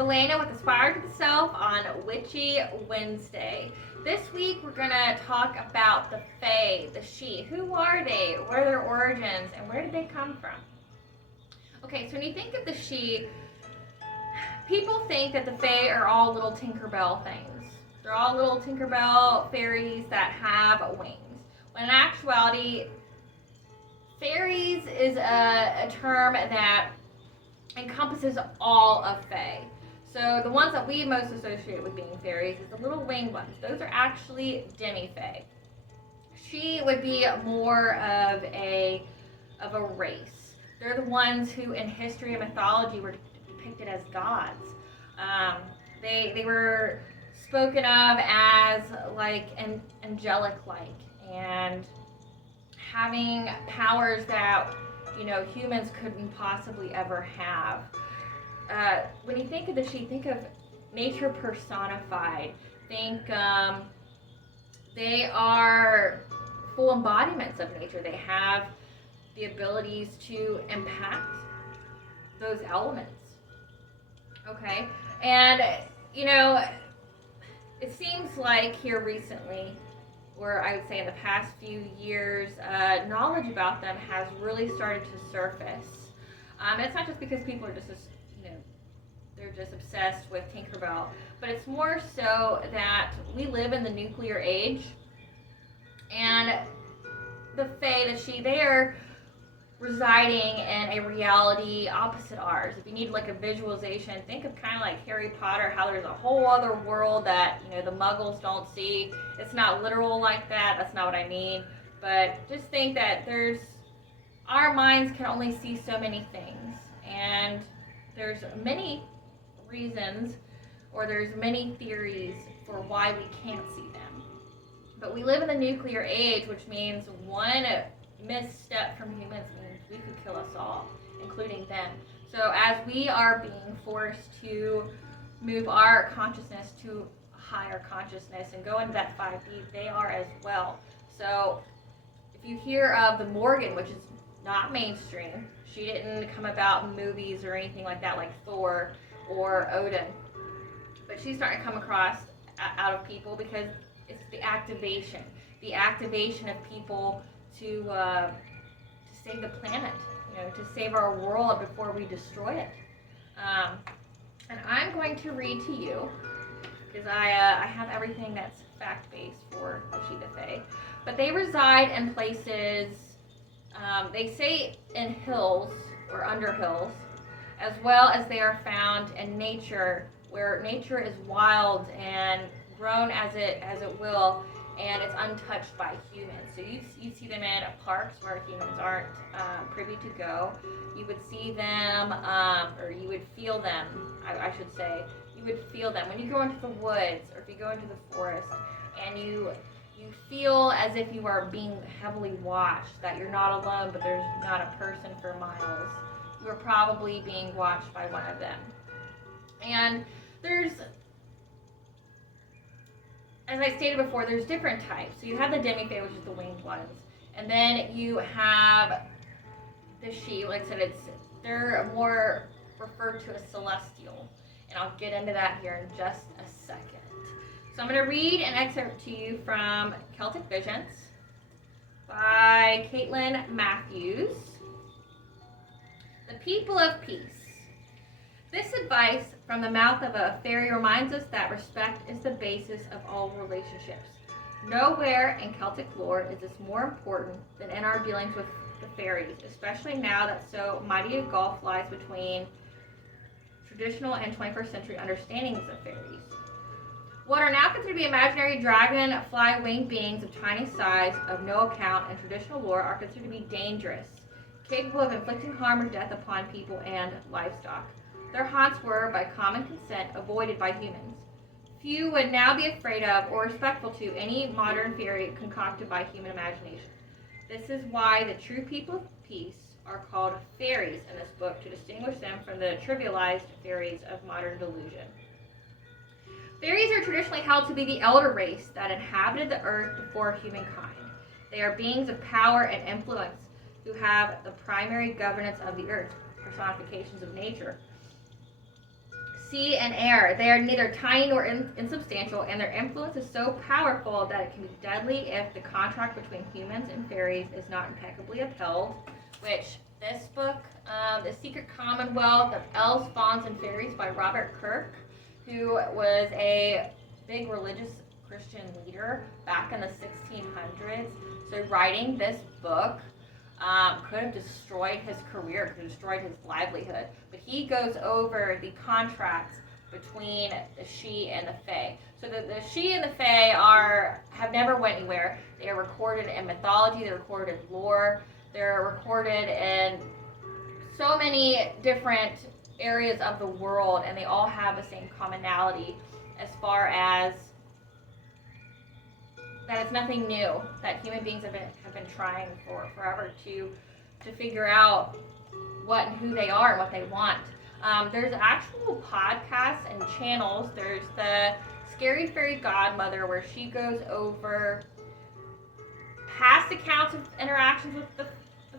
Belena with Aspire to the Self on Witchy Wednesday. This week we're going to talk about the Fae, the She. Who are they? What are their origins? And where did they come from? Okay, so when you think of the She, people think that the Fae are all little Tinkerbell things. They're all little Tinkerbell fairies that have wings. When in actuality, fairies is a term that encompasses all of Fae. So the ones that we most associate with being fairies is the little winged ones. Those are actually demi-fae. She would be more of a race. They're the ones who in history and mythology were depicted as gods. They were spoken of as like angelic-like and having powers that humans couldn't possibly ever have. When you think of the She, think of nature personified. Think they are full embodiments of nature. They have the abilities to impact those elements. Okay? And, it seems like here recently, or I would say in the past few years, knowledge about them has really started to surface. And it's not just because people are they're just obsessed with Tinkerbell, but it's more so that we live in the nuclear age, and the Fae, the She, they are residing in a reality opposite ours. If you need like a visualization, think of kind of like Harry Potter, how there's a whole other world that the Muggles don't see. It's not literal like that. That's not what I mean. But just think that our minds can only see so many things, and there's many reasons, or there's many theories for why we can't see them. But we live in the nuclear age, which means one misstep from humans means we could kill us all, including them. So as we are being forced to move our consciousness to a higher consciousness and go into that 5D, they are as well. So if you hear of the Morgan, which is not mainstream, she didn't come about in movies or anything like that, like Thor or Odin, but she's starting to come across out of people because it's the activation of people to save the planet, to save our world before we destroy it. And I'm going to read to you, because I have everything that's fact-based for the She, the Fae, but they reside in places, they say in hills or under hills, as well as they are found in nature, where nature is wild and grown as it will, and it's untouched by humans. So you see them in parks where humans aren't privy to go. You would see them, or you would feel them, I should say. You would feel them when you go into the woods, or if you go into the forest, and you feel as if you are being heavily watched, that you're not alone, but there's not a person for miles. You are probably being watched by one of them. And there's, as I stated before, there's different types. So you have the demi-fae, which is the winged ones. And then you have the She, like I said, they're more referred to as celestial. And I'll get into that here in just a second. So I'm going to read an excerpt to you from Celtic Visions by Caitlin Matthews. The people of peace. This advice from the mouth of a fairy reminds us that respect is the basis of all relationships. Nowhere in Celtic lore is this more important than in our dealings with the fairies, especially now that so mighty a gulf lies between traditional and 21st century understandings of fairies. What are now considered to be imaginary dragon-fly winged beings of tiny size, of no account in traditional lore, are considered to be dangerous, capable of inflicting harm or death upon people and livestock. Their haunts were, by common consent, avoided by humans. Few would now be afraid of or respectful to any modern fairy concocted by human imagination. This is why the true people of peace are called fairies in this book, to distinguish them from the trivialized fairies of modern delusion. Fairies are traditionally held to be the elder race that inhabited the earth before humankind. They are beings of power and influence who have the primary governance of the earth, personifications of nature. sea and air. They are neither tiny nor insubstantial, and their influence is so powerful that it can be deadly if the contract between humans and fairies is not impeccably upheld. Which this book, The Secret Commonwealth of Elves, Fauns, and Fairies by Robert Kirk, who was a big religious Christian leader back in the 1600s. So writing this book could have destroyed his career, could have destroyed his livelihood. But he goes over the contracts between the Sidhe and the Fae. So the Sidhe and the Fae have never went anywhere. They are recorded in mythology, they're recorded in lore, they're recorded in so many different areas of the world, and they all have the same commonality as far as that it's nothing new, that human beings have been trying for forever to figure out what and who they are and what they want. There's actual podcasts and channels. There's the Scary Fairy Godmother, where she goes over past accounts of interactions with the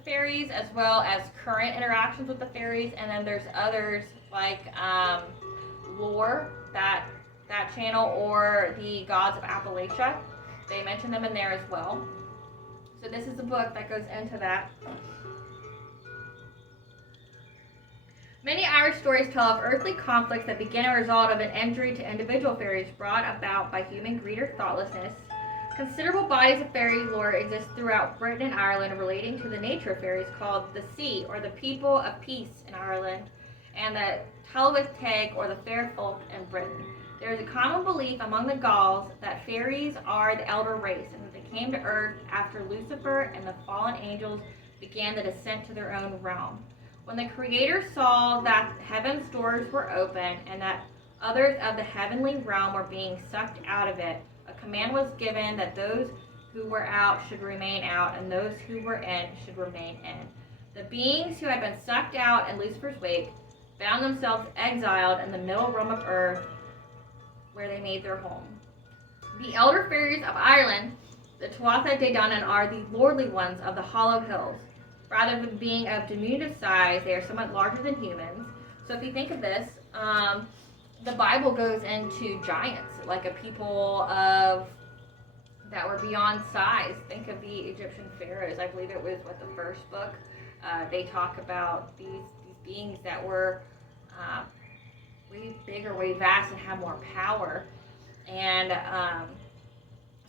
fairies as well as current interactions with the fairies, and then there's others like Lore, that channel, or the Gods of Appalachia. They mention them in there as well. So this is a book that goes into that. Many Irish stories tell of earthly conflicts that begin as a result of an injury to individual fairies brought about by human greed or thoughtlessness. Considerable bodies of fairy lore exist throughout Britain and Ireland relating to the nature of fairies, called the Sea, or the People of Peace in Ireland, and the Tylwyth Teg, or the Fair Folk in Britain. There is a common belief among the Gauls that fairies are the elder race, and that they came to earth after Lucifer and the fallen angels began the descent to their own realm. When the Creator saw that heaven's doors were open and that others of the heavenly realm were being sucked out of it, a command was given that those who were out should remain out, and those who were in should remain in. The beings who had been sucked out in Lucifer's wake found themselves exiled in the middle realm of earth, where they made their home. The elder fairies of Ireland, the Tuatha De Danann, are the lordly ones of the Hollow Hills. Rather than being of diminutive size, they are somewhat larger than humans. So if you think of this, the Bible goes into giants, like a people that were beyond size. Think of the Egyptian pharaohs. I believe it was the first book. They talk about these beings that were way bigger, way vast, and have more power. And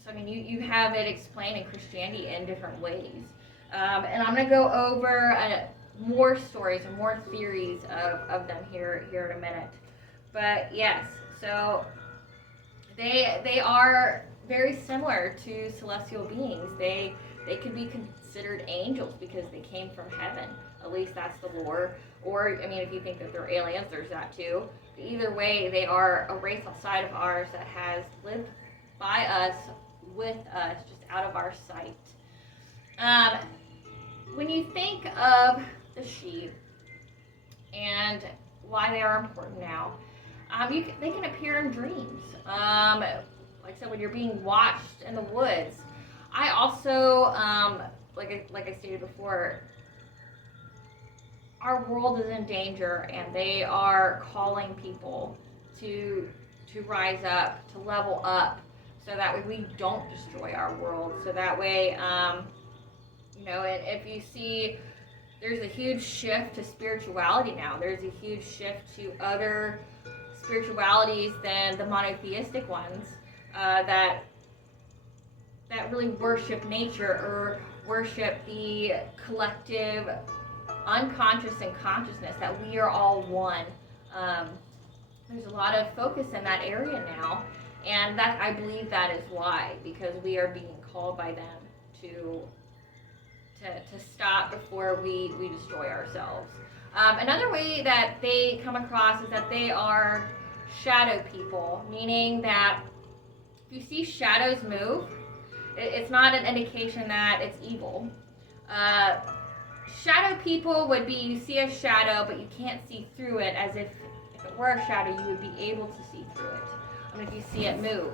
so I mean, you have it explained in Christianity in different ways. And I'm going to go over more stories and more theories of them here in a minute. But yes, so they are very similar to celestial beings. They could be considered angels because they came from heaven. At least that's the lore. Or, I mean, if you think that they're aliens, there's that too. But either way, they are a race outside of ours that has lived by us, with us, just out of our sight. When you think of the Sidhe and why they are important now, they can appear in dreams. Like I said, when you're being watched in the woods. I also, like I stated before, our world is in danger, and they are calling people to rise up, to level up, so that way we don't destroy our world. So that way, if you see, there's a huge shift to spirituality now. There's a huge shift to other spiritualities than the monotheistic ones that really worship nature or worship the collective unconscious and consciousness, that we are all one. There's a lot of focus in that area now, and that I believe that is why, because we are being called by them to stop before we destroy ourselves. Another way that they come across is that they are shadow people, meaning that if you see shadows move, it's not an indication that it's evil. Shadow people would be, you see a shadow, but you can't see through it, as if it were a shadow, you would be able to see through it. If you see it move.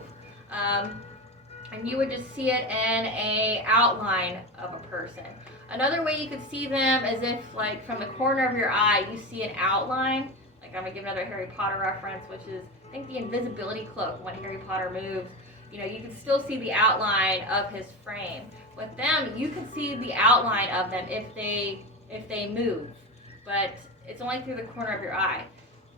And you would just see it in a outline of a person. Another way you could see them is if, like, from the corner of your eye, you see an outline, Like, I'm going to give another Harry Potter reference, which is, I think, the invisibility cloak. When Harry Potter moves, you know, you can still see the outline of his frame. With them, you can see the outline of them if they move, but it's only through the corner of your eye.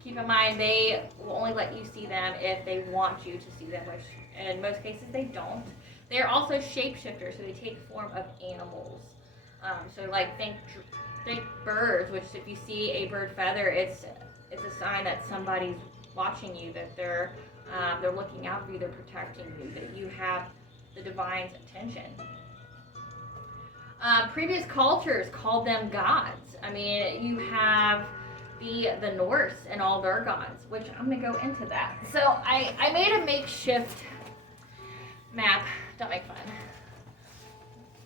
Keep in mind, they will only let you see them if they want you to see them, which in most cases they don't. They're also shapeshifters, so they take form of animals. So like think birds, which if you see a bird feather, it's a sign that somebody's watching you, that they're looking out for you, they're protecting you, that you have the divine's attention. Previous cultures called them gods. I mean, you have the Norse and all their gods, which I'm going to go into that. So I made a makeshift map. Don't make fun.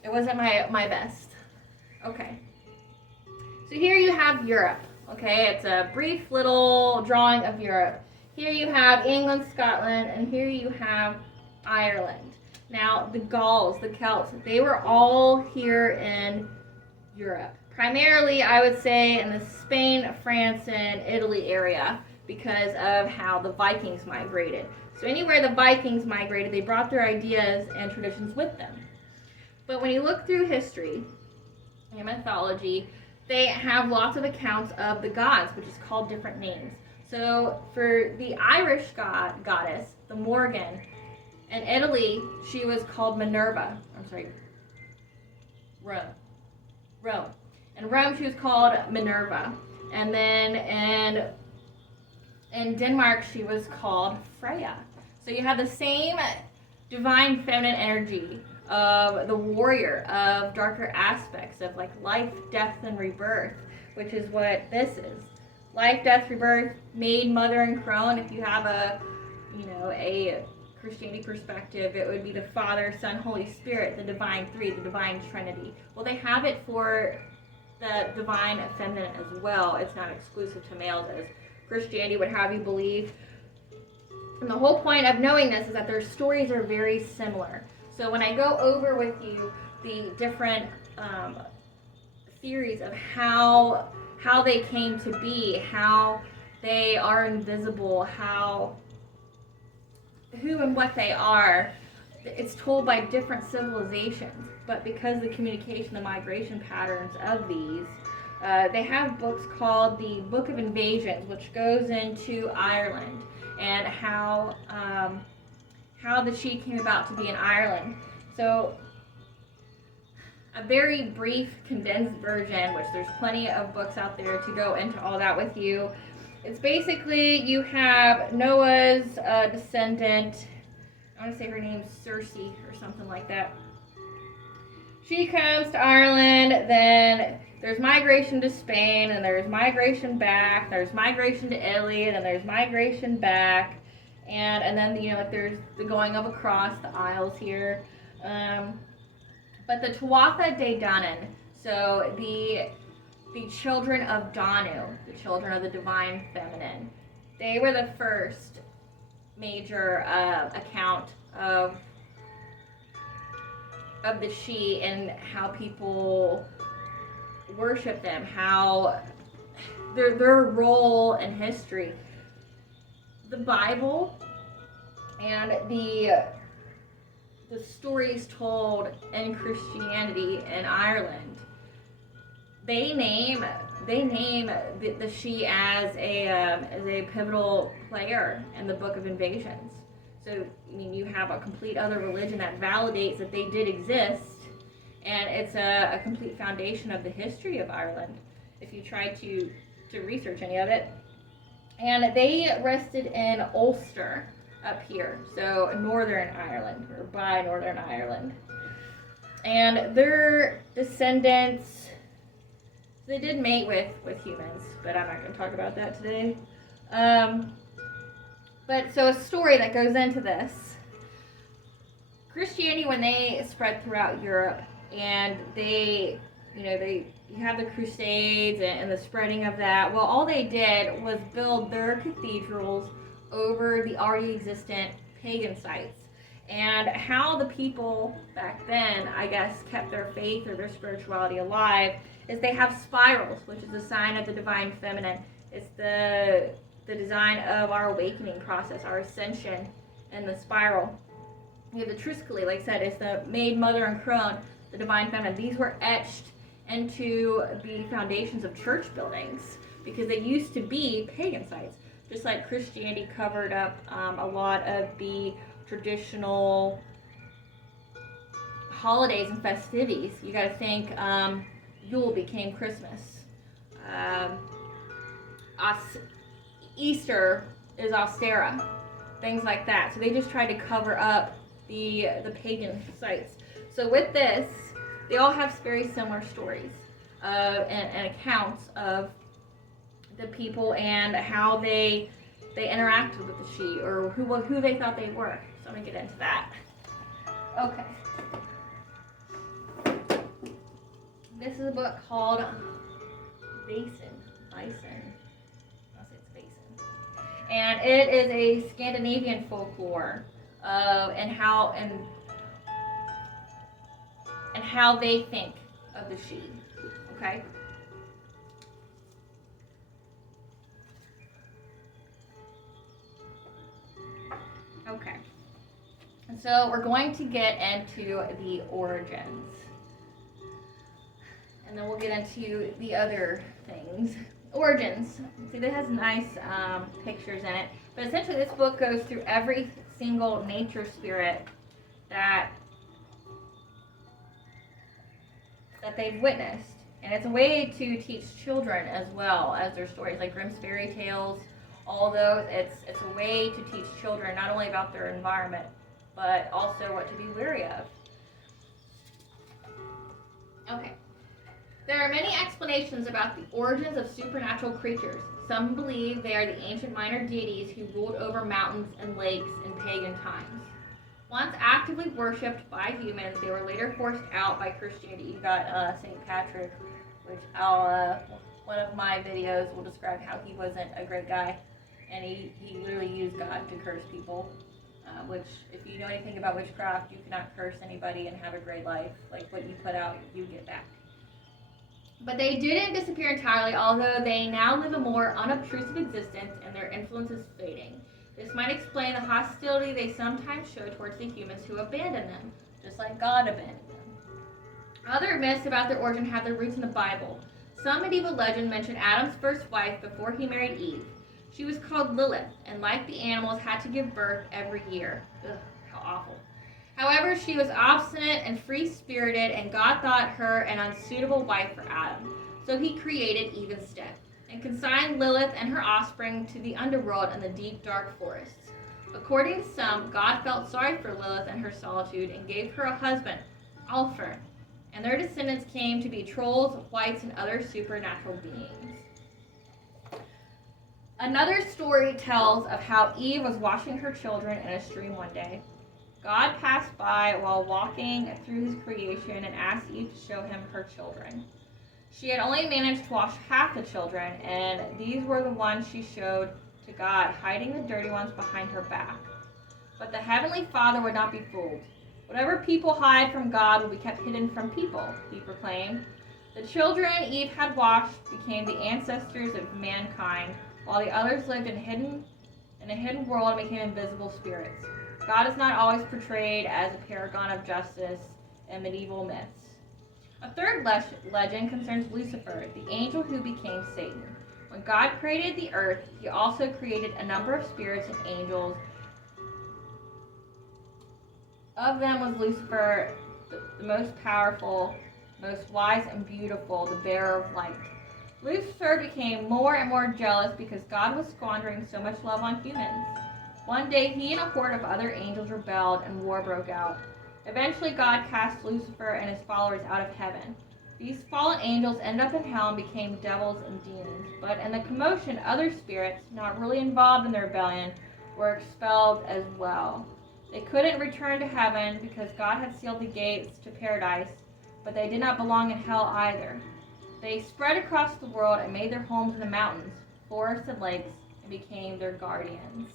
It wasn't my best. Okay. So here you have Europe. Okay, it's a brief little drawing of Europe. Here you have England, Scotland, and here you have Ireland. Now, the Gauls, the Celts, they were all here in Europe. Primarily, I would say, in the Spain, France, and Italy area because of how the Vikings migrated. So anywhere the Vikings migrated, they brought their ideas and traditions with them. But when you look through history and mythology, they have lots of accounts of the gods, which is called different names. So for the Irish goddess, the Morgan, in Italy, she was called Minerva. Rome. In Rome, she was called Minerva. And then in Denmark, she was called Freya. So you have the same divine feminine energy of the warrior, of darker aspects of like life, death, and rebirth, which is what this is. Life, death, rebirth, maid, mother, and crone. If you have a Christianity perspective, it would be the Father, Son, Holy Spirit, the divine three, the divine Trinity. Well, they have it for the divine feminine as well. It's not exclusive to males as Christianity would have you believe. And the whole point of knowing this is that their stories are very similar. So when I go over with you the different theories of how they came to be, how they are invisible, who and what they are, it's told by different civilizations. But because of the communication, the migration patterns of these, they have books called the Book of Invasions, which goes into Ireland and how the Sidhe came about to be in Ireland. So a very brief, condensed version, which there's plenty of books out there to go into all that with you. It's basically, you have Noah's descendant, I want to say her name's Circe or something like that. She comes to Ireland, then there's migration to Spain, and there's migration back, there's migration to Italy, and then there's migration back, and then, like there's the going of across the Isles here. But the Tuatha De Danann, so the children of Danu, the children of the divine feminine, they were the first major account of the Sidhe and how people worship them, how their role in history. The Bible and the stories told in Christianity in Ireland, they name the Sidhe as a pivotal player in the Book of Invasions. So you have a complete other religion that validates that they did exist, and it's a complete foundation of the history of Ireland if you try to research any of it. And they rested in Ulster up here, so Northern Ireland, or by Northern Ireland. And their descendants, they did mate with humans, but I'm not going to talk about that today. But so a story that goes into this. Christianity, when they spread throughout Europe, and you have the Crusades and the spreading of that. Well, all they did was build their cathedrals over the already existent pagan sites. And how the people back then, I guess, kept their faith or their spirituality alive is they have spirals, which is a sign of the divine feminine. It's the design of our awakening process, our ascension, and the spiral. We have the Triskele, like I said, it's the maid, mother, and crone, the divine feminine. These were etched into the foundations of church buildings because they used to be pagan sites. Just like Christianity covered up a lot of the traditional holidays and festivities. You got to think Yule became Christmas. Easter is Ostera. Things like that. So they just tried to cover up the pagan sites. So with this, they all have very similar stories and accounts of the people and how they interacted with the she, or who they thought they were. So I'm gonna get into that. Okay. This is a book called Bison. I'll say it's Bison. And it is a Scandinavian folklore and how they think of the she. Okay. Okay. And so we're going to get into the origins. And then we'll get into the other things. Origins. See, this has nice pictures in it. But essentially this book goes through every single nature spirit that they've witnessed. And it's a way to teach children as well as their stories, like Grimm's fairy tales, all those. It's a way to teach children not only about their environment, but also what to be wary of. Okay. There are many explanations about the origins of supernatural creatures. Some believe they are the ancient minor deities who ruled over mountains and lakes in pagan times. Once actively worshipped by humans, they were later forced out by Christianity. You got St. Patrick, which one of my videos will describe how he wasn't a great guy, and he literally used God to curse people. Which, if you know anything about witchcraft, you cannot curse anybody and have a great life. Like what you put out, you get back. But they didn't disappear entirely, although they now live a more unobtrusive existence and their influence is fading. This might explain the hostility they sometimes show towards the humans who abandon them, just like God abandoned them. Other myths about their origin have their roots in the Bible. Some medieval legends mention Adam's first wife before he married Eve. She was called Lilith, and like the animals, had to give birth every year. Ugh, how awful. However, she was obstinate and free-spirited, and God thought her an unsuitable wife for Adam. So he created Eve instead, and consigned Lilith and her offspring to the underworld and the deep, dark forests. According to some, God felt sorry for Lilith and her solitude and gave her a husband, Ulfr, and their descendants came to be trolls, wights, and other supernatural beings. Another story tells of how Eve was washing her children in a stream one day. God passed by while walking through his creation and asked Eve to show him her children. She had only managed to wash half the children, and these were the ones she showed to God, hiding the dirty ones behind her back. But the Heavenly Father would not be fooled. Whatever people hide from God will be kept hidden from people, he proclaimed. The children Eve had washed became the ancestors of mankind, while the others lived in a hidden world and became invisible spirits. God is not always portrayed as a paragon of justice in medieval myths. A third legend concerns Lucifer, the angel who became Satan. When God created the earth, he also created a number of spirits and angels. Of them was Lucifer, the most powerful, most wise and beautiful, the bearer of light. Lucifer became more and more jealous because God was squandering so much love on humans. One day, he and a horde of other angels rebelled and war broke out. Eventually, God cast Lucifer and his followers out of heaven. These fallen angels ended up in hell and became devils and demons. But in the commotion, other spirits, not really involved in the rebellion, were expelled as well. They couldn't return to heaven because God had sealed the gates to paradise, but they did not belong in hell either. They spread across the world and made their homes in the mountains, forests, and lakes, and became their guardians.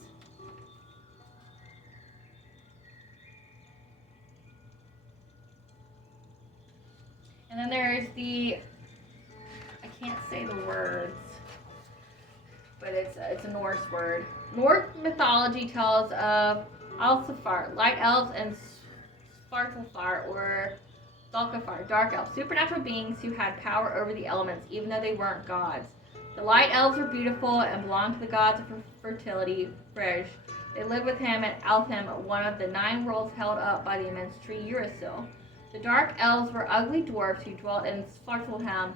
And then there's I can't say the words. but it's a Norse word. Norse mythology tells of Alcifar, light elves, and Svartalfar, or Dalkafar, dark elves, supernatural beings who had power over the elements, even though they weren't gods. The light elves were beautiful and belonged to the gods of fertility, Frigg. They lived with him at Altham, one of the 9 worlds held up by the immense tree Urisil. The dark elves were ugly dwarfs who dwelt in Svartalfheim.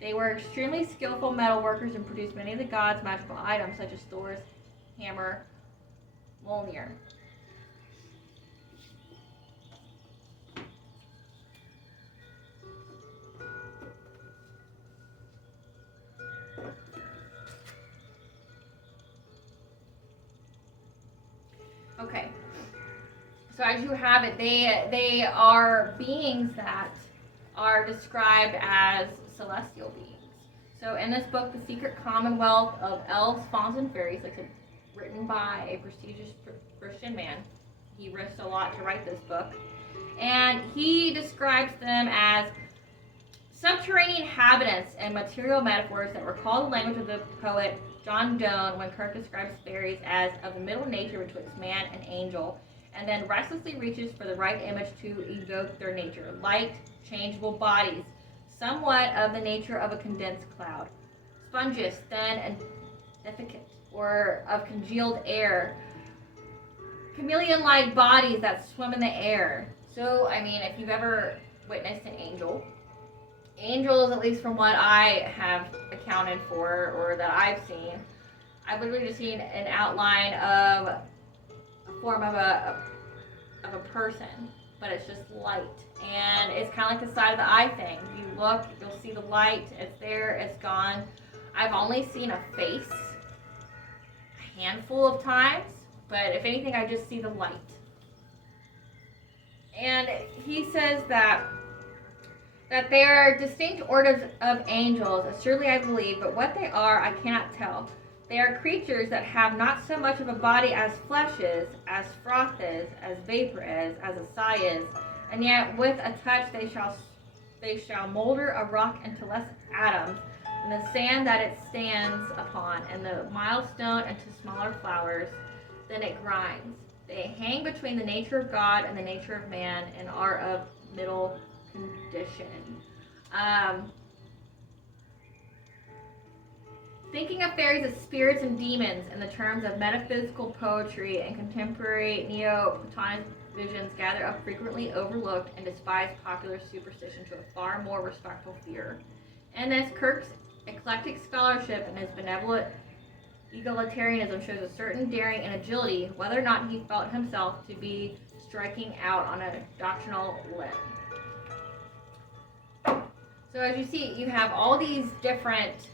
They were extremely skillful metal workers and produced many of the gods' magical items, such as Thor's hammer, Mjolnir. Okay, so as you have it, they are beings that are described as celestial beings. So in this book, The Secret Commonwealth of Elves, Fauns, and Fairies, like I said, written by a prestigious Christian man, he risked a lot to write this book, and he describes them as subterranean inhabitants and material metaphors that recall the language of the poet John Donne when Kirk describes fairies as of the middle nature betwixt man and angel, and then restlessly reaches for the right image to evoke their nature. Light, changeable bodies, somewhat of the nature of a condensed cloud. Sponges, thin and deficient, or of congealed air. Chameleon-like bodies that swim in the air. So, I mean, if you've ever witnessed an angel, angels, at least from what I have accounted for or that I've seen, I've literally just seen an outline of a form of a person, but it's just light, and it's kind of like the side of the eye thing. You look, you'll see the light. It's there, it's gone. I've only seen a face a handful of times, but if anything, I just see the light. And he says that they are distinct orders of angels, assuredly I believe, but what they are I cannot tell. They are creatures that have not so much of a body as flesh is, as froth is, as vapor is, as a sigh is, and yet with a touch they shall molder a rock into less atoms, and the sand that it stands upon, and the milestone into smaller flowers, then it grinds. They hang between the nature of God and the nature of man, and are of middle condition. Thinking of fairies as spirits and demons in the terms of metaphysical poetry and contemporary Neoplatonic visions gather up frequently overlooked and despised popular superstition to a far more respectful fear. In this, Kirk's eclectic scholarship and his benevolent egalitarianism shows a certain daring and agility, whether or not he felt himself to be striking out on a doctrinal limb. So as you see, you have all these different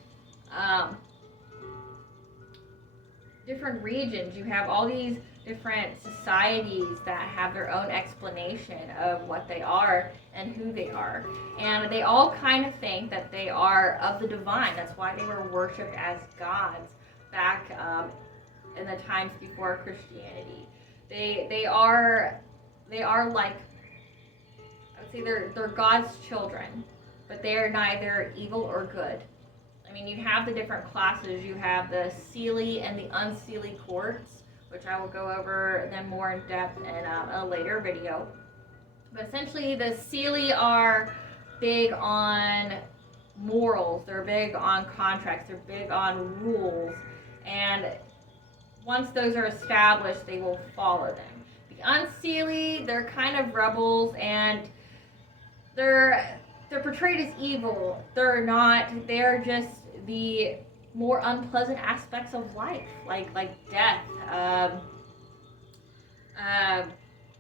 regions. You have all these different societies that have their own explanation of what they are and who they are. And they all kind of think that they are of the divine. That's why they were worshipped as gods back in the times before Christianity. They are like, I would say they're God's children, but they are neither evil or good. I mean, you have the different classes. You have the Seelie and the Unseelie courts, which I will go over them more in depth in a later video. But essentially, the Seelie are big on morals. They're big on contracts. They're big on rules. And once those are established, they will follow them. The Unseelie, they're kind of rebels, and they're portrayed as evil. They're not. They're just the more unpleasant aspects of life, like death,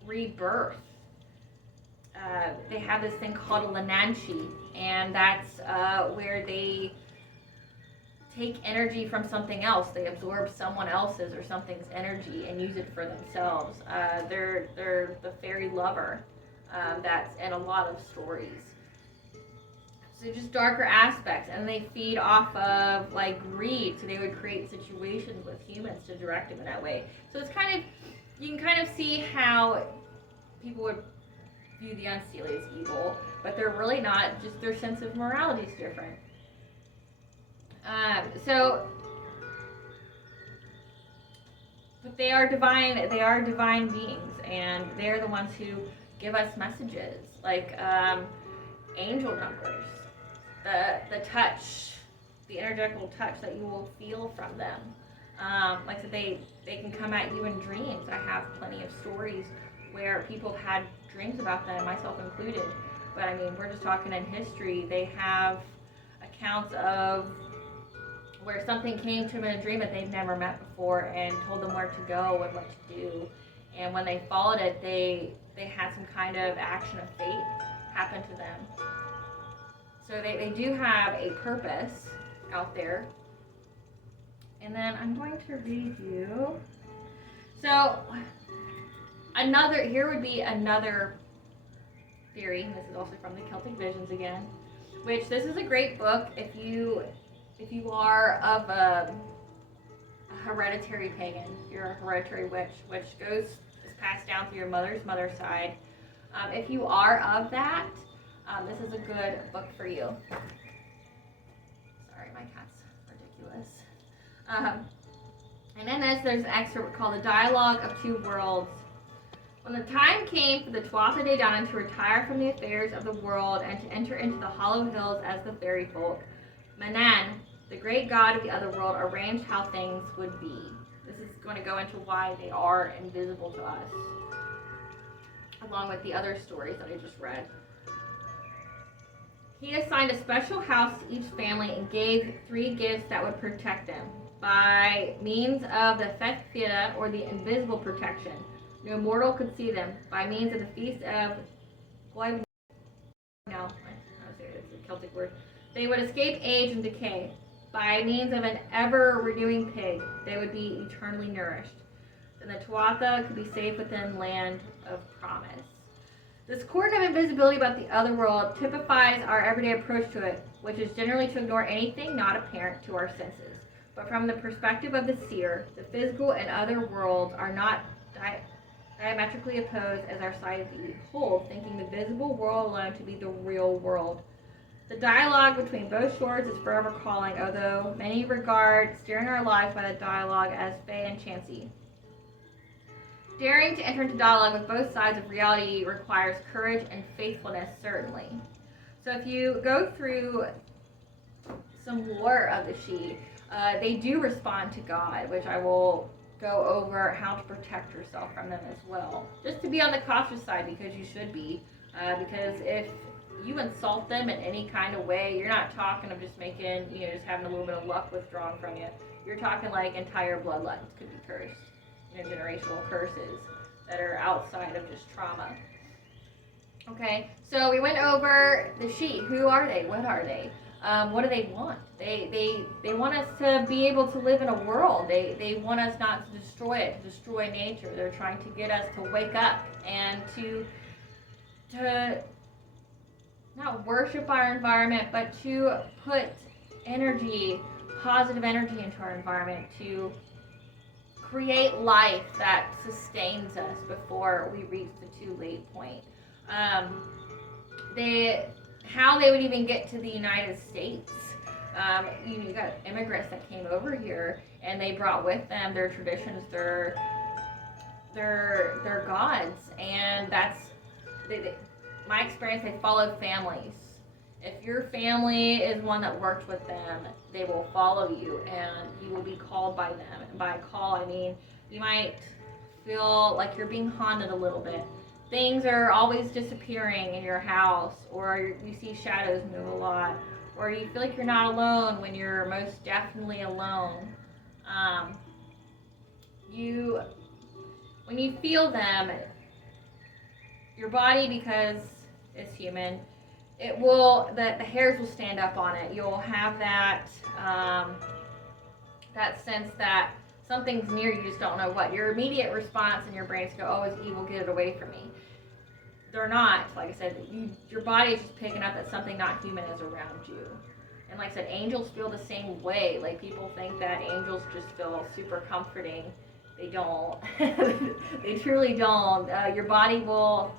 rebirth. They have this thing called a Lananchi, and that's where they take energy from something else. They absorb someone else's or something's energy and use it for themselves. They're the fairy lover that's in a lot of stories. So just darker aspects, and they feed off of like greed. So they would create situations with humans to direct them in that way. So it's kind of, you can kind of see how people would view the Unseelie as evil, but they're really not. Just their sense of morality is different. So But they are divine beings, and they're the ones who give us messages, like angel numbers, the touch, the energetical touch that you will feel from them. Like I said, they can come at you in dreams. I have plenty of stories where people have had dreams about them, myself included. But I mean, we're just talking in history. They have accounts of where something came to them in a dream that they've never met before and told them where to go and what to do. And when they followed it, they had some kind of action of fate happen to them. So they do have a purpose out there. And then I'm going to read you. So here would be another theory. This is also from the Celtic Visions again, which this is a great book if you are of a hereditary pagan, you're a hereditary witch, which is passed down through your mother's side. If you are of that, this is a good book for you. Sorry, my cat's ridiculous. And in this, there's an excerpt called The Dialogue of Two Worlds. When the time came for the Tuatha De Danann to retire from the affairs of the world and to enter into the hollow hills as the fairy folk, Manan, the great god of the other world, arranged how things would be. This is going to go into why they are invisible to us, along with the other stories that I just read. He assigned a special house to each family and gave 3 gifts that would protect them. By means of the Fethfida, or the invisible protection, no mortal could see them. By means of the feast of Gloib, it's a Celtic word, they would escape age and decay. By means of an ever-renewing pig, they would be eternally nourished. Then the Tuatha could be safe within land of promise. This cordon of invisibility about the other world typifies our everyday approach to it, which is generally to ignore anything not apparent to our senses. But from the perspective of the seer, the physical and other worlds are not diametrically opposed as our sight beholds, thinking the visible world alone to be the real world. The dialogue between both shores is forever calling, although many regard steering our lives by the dialogue as fey and chancy. Daring to enter into dialogue with both sides of reality requires courage and faithfulness, certainly. So if you go through some lore of the Sidhe, they do respond to God, which I will go over how to protect yourself from them as well. Just to be on the cautious side, because you should be. Because if you insult them in any kind of way, you're not talking of just making, just having a little bit of luck withdrawn from you. You're talking like entire bloodlines could be cursed. Generational curses that are outside of just trauma. Okay, so we went over the Sidhe. Who are they? What are they? What do they want? They want us to be able to live in a world. They want us not to destroy it, to destroy nature. They're trying to get us to wake up and to not worship our environment, but to put energy, positive energy into our environment, to create life that sustains us before we reach the too late point. How they would even get to the United States. You got immigrants that came over here, and they brought with them their traditions, their gods, and that's my experience. They followed families. If your family is one that worked with them, they will follow you, and you will be called by them. And by call, I mean you might feel like you're being haunted a little bit. Things are always disappearing in your house, or you see shadows move a lot, or you feel like you're not alone when you're most definitely alone. When you feel them, your body, because it's human, the hairs will stand up on it. You'll have that sense that something's near you, just don't know what. Your immediate response in your brains go, oh, it's evil, get it away from me. They're not. Like I said, your body is just picking up that something not human is around you. And like I said, angels feel the same way. Like, people think that angels just feel super comforting. They don't. They truly don't. Your body will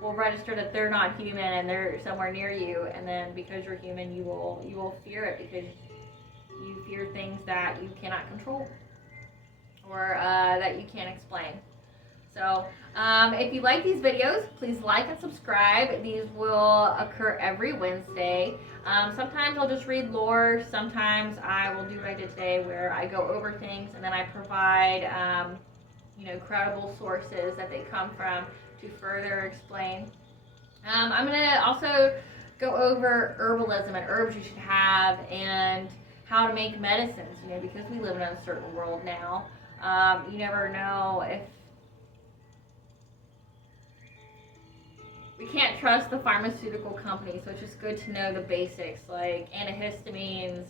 register that they're not human and they're somewhere near you, and then because you're human, you will fear it, because you fear things that you cannot control, or that that you can't explain. So if you like these videos, please like and subscribe. These will occur every Wednesday. Sometimes I'll just read lore. Sometimes I will do what I did today, where I go over things and then I provide credible sources that they come from to further explain. I'm going to also go over herbalism and herbs you should have, and how to make medicines, because we live in an uncertain world now. You never know if we can't trust the pharmaceutical companies, so it's just good to know the basics, like antihistamines,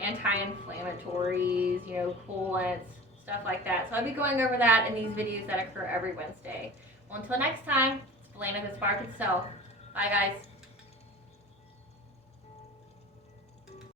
anti-inflammatories, coolants, stuff like that. So I'll be going over that in these videos that occur every Wednesday. Well, until next time, it's Belana the Spark itself. Bye, guys.